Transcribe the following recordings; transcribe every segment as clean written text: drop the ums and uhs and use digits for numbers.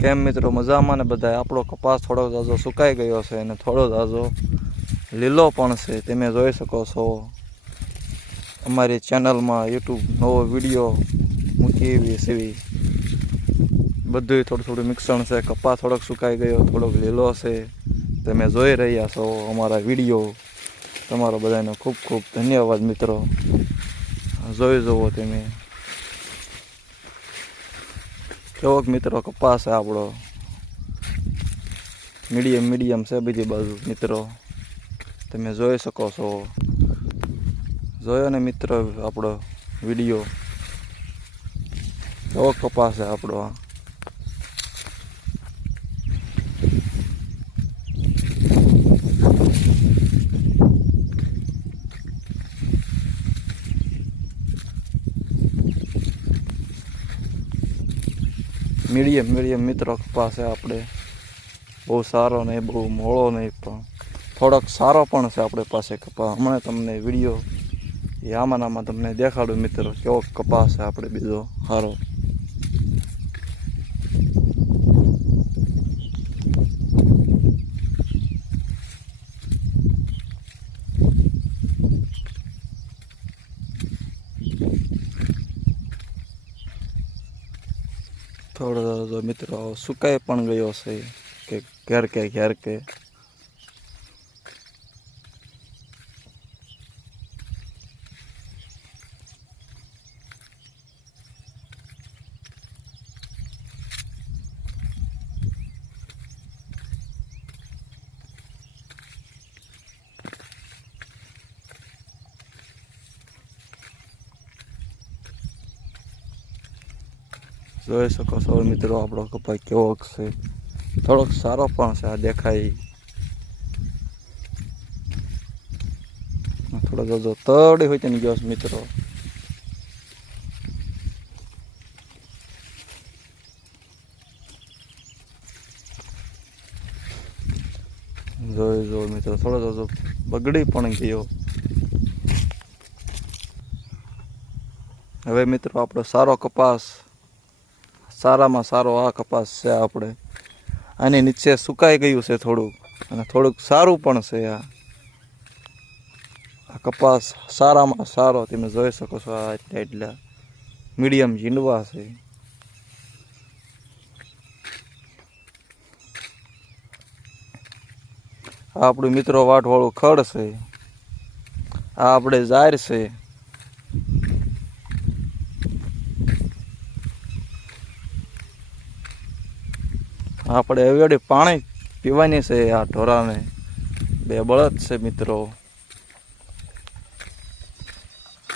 કેમ મિત્રો મજામાં ને બધા? આપણો કપાસ થોડો ઝાઝો સુકાઈ ગયો છે અને થોડો ઝાઝો લીલો પણ છે. તમે જોઈ શકો છો અમારી ચેનલમાં યુટ્યુબ નવો વિડીયો મૂકી એવી સેવી બધું થોડું થોડું મિક્સણ છે. કપાસ થોડોક સુકાઈ ગયો, થોડોક લીલો છે. તમે જોઈ રહ્યા છો અમારા વિડીયો. તમારો બધાનો ખૂબ ખૂબ ધન્યવાદ મિત્રો. જોઈ જુઓ તમે કેવોક મિત્રો કપાસ છે આપણો. મીડિયમ છે બીજી બાજુ મિત્રો. તમે જોઈ શકો છો. જોયો ને મિત્રો આપણો વિડીયો કેવો કપાસ છે આપણો. મીડિયમ મિત્રો કપાસ છે આપણે. બહુ સારો નહીં, બહુ મોળો નહીં, પણ થોડોક સારો પણ છે આપણે પાસે કપાસ. હમણાં તમને વિડીયો એ આમાં તમને દેખાડું મિત્રો કેવો કપાસ છે આપણે બીજો સારો. થોડો મિત્રો સુકાઈ પણ ગયો છે કે ઘેર કે જોઈ શકો છો મિત્રો આપણો કપાસ કેવો છે. થોડોક સારો પણ છે. આ દેખાય થોડો જો તળી હોય તેની ગયો મિત્રો. જોઈ જો મિત્રો થોડો જો બગડી પણ ગયો. હવે મિત્રો આપણો સારો કપાસ, સારામાં સારો આ કપાસ છે આપણે. આની નીચે સુકાઈ ગયું છે થોડુંક, અને થોડુંક સારું પણ છે. આ કપાસ સારામાં સારો તમે જોઈ શકો છો. આ એટલા મીડિયમ ઝીંડવા છે. આ આપણું મિત્રો વાટવાળું ખડ છે. આ આપણે જાર છે. આપણે હવે પાણી પીવાની છે આ ઢોરાને. 2 બળદ છે મિત્રો.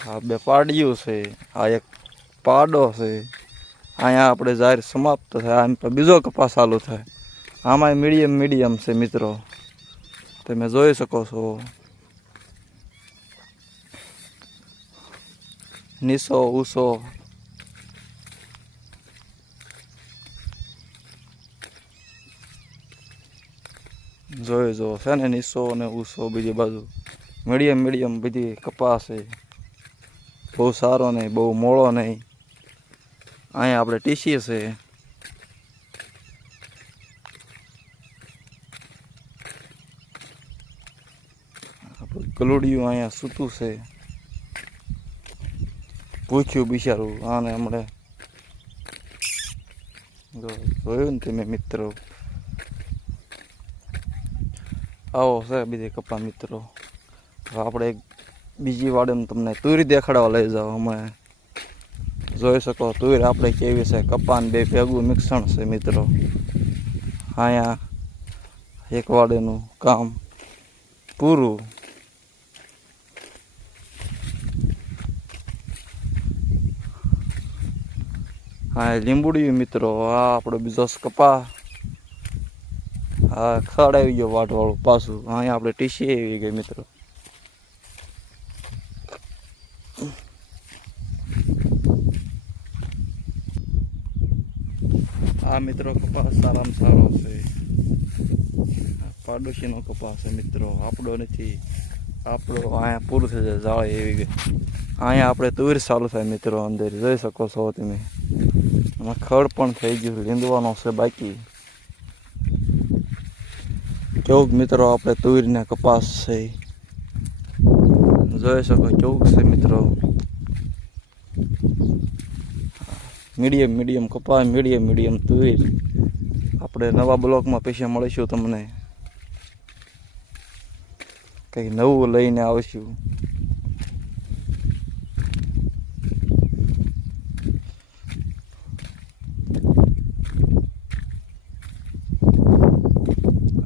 આ 2 પાડિયું છે. આ એક પાડો છે. અહીંયા આપણે જાહેર સમાપ્ત થાય. આમ બીજો કપાસ ચાલુ થાય. આમાં મીડિયમ છે મિત્રો. તમે જોઈ શકો છો. નીસો ઊસો જોઈ જો છે ને. નીસો અને ઊસો બીજી બાજુ મીડિયમ બધી કપાસ છે. બહુ સારો નહીં, બહુ મોળો નહીં. અહીંયા આપણે ટીસી છે. આપણું ગલુડિયું અહીંયા સૂતું છે. પૂછ્યું બિચારું આને હમણાં. જોયું ને તમે મિત્રો. આવો છે બીજી કપા મિત્રો. આપણે એક બીજી વાડેમાં તમને તુરી દેખાડવા લઈ જાઓ. અમે જોઈ શકો તુર આપણે કેવી છે. કપાન 2 ભેગું મિક્સણ છે મિત્રો. અહીંયા એક વાડેનું કામ પૂરું. હા લીંબુડિયું મિત્રો. આ આપણો બીજો કપા. હા ખડ આવી ગયો વાટવાળું પાછું. અહીંયા આપણે ટીસી આવી ગઈ મિત્રો. આ મિત્રો કપાસ સારામાં સારો છે. પાડોશીનો કપાસ છે મિત્રો. આપણો નથી. આપણો અહીંયા પૂરું થઈ જાય. જાળી એવી ગઈ. અહીંયા આપણે તુર ચાલુ થાય મિત્રો. અંદર જોઈ શકો છો તમે. એમાં ખડ પણ થઈ ગયું, લીંદવાનો છે બાકી. કેવુંક મિત્રો આપણે તુરને કપાસ છે, જોઈ શકો કેવુંક છે મિત્રો. મીડિયમ કપાસ, મીડિયમ તુર. આપણે નવા બ્લોકમાં પછી મળીશું, તમને કંઈક નવું લઈને આવશું.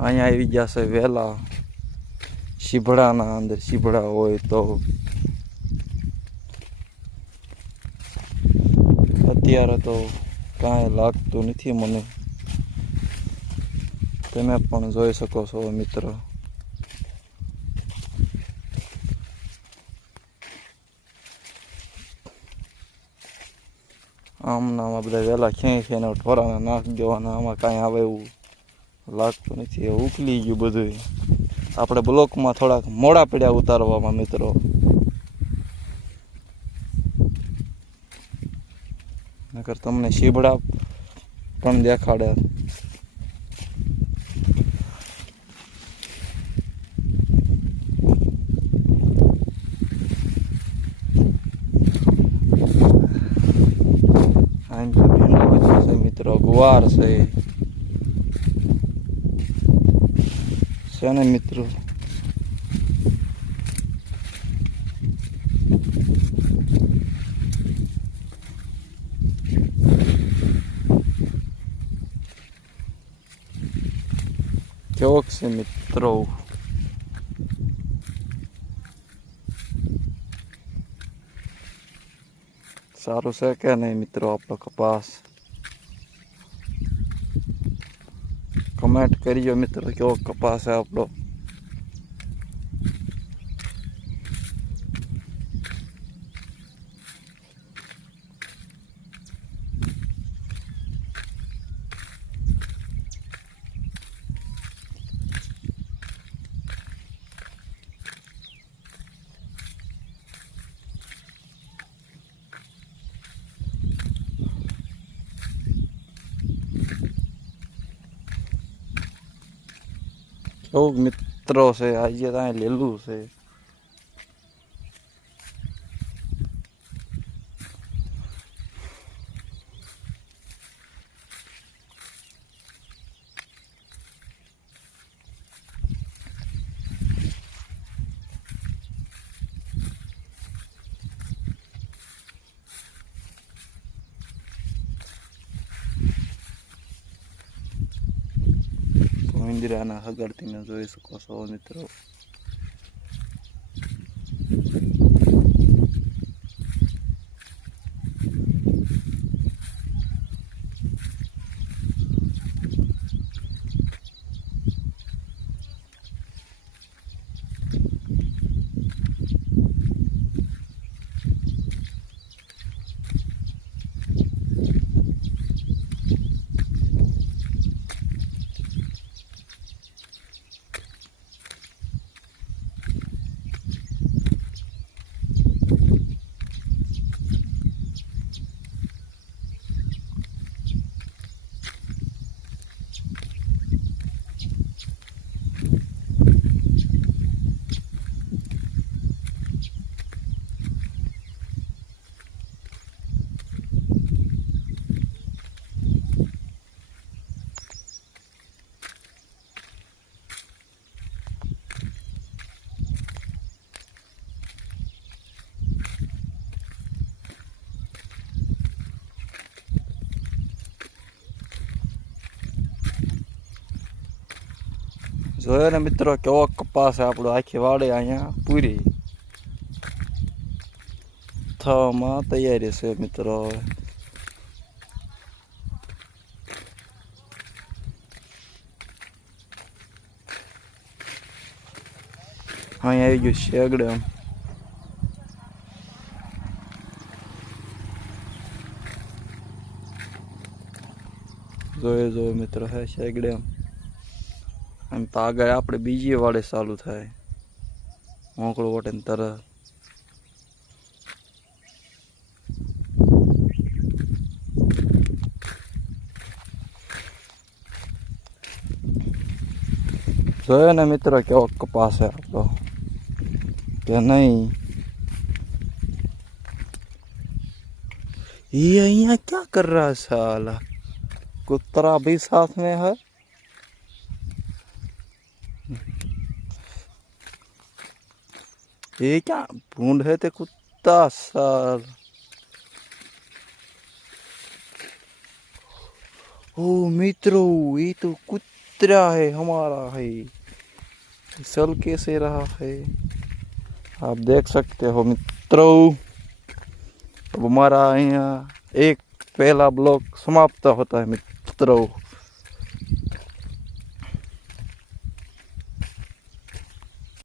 અહીંયા આવી ગયા છે વહેલા શીભડાના, અંદર શીભડા હોય તો. અત્યારે તો કાંઈ લાગતું નથી મને, તમે પણ જોઈ શકો છો મિત્રો. આમનામાં બધા વહેલા ખેંચીને ઠોરાને નાખ દેવાના, આમાં કાંઈ આવે એવું લાગતું નથી. ઉકલી ગયું બધું. આપણે બ્લોકમાં થોડાક મોડા પડ્યા ઉતારવામાં મિત્રો. નકર તમને શીભડા પણ દેખાડે. મિત્રો ગુવાર છે ને મિત્રો. કેવોક છે મિત્રો. સારું છે કે નહીં મિત્રો આપણો કપાસ? કમેન્ટ કરજો મિત્રો કેવો કપાસ છે આપણો. કેવું મિત્રો છે આજે ત્યાં લીલું છે. ઇન્દિરાના હગરથી જોઈ શકો છો મિત્રો. જોયો ને મિત્રો કેવો કપાસ છે આપણો. આખી વાડી અહીંયા પૂરી થવામાં તૈયારી છે મિત્રો. અહીંયા આવી ગયું શેગડે. જોયો મિત્રો હે શેગડે. એમ તો આગળ આપણે બીજી વાડે ચાલુ થાય મોકળું વટે ને તરત. જોયો ને મિત્રો કેવો કપાસ છે આપણો કે નહીં। ये यहाँ क्या कर रहा है साला, कुत्ता भी साथ में है। ये क्या भूंड है ते कुत्ता साल। ओ मित्रों ये तो कुत्ता है हमारा है, चल कैसे रहा है आप देख सकते हो मित्रों। अब हमारा यहाँ एक पहला ब्लॉक समाप्त होता है मित्रों।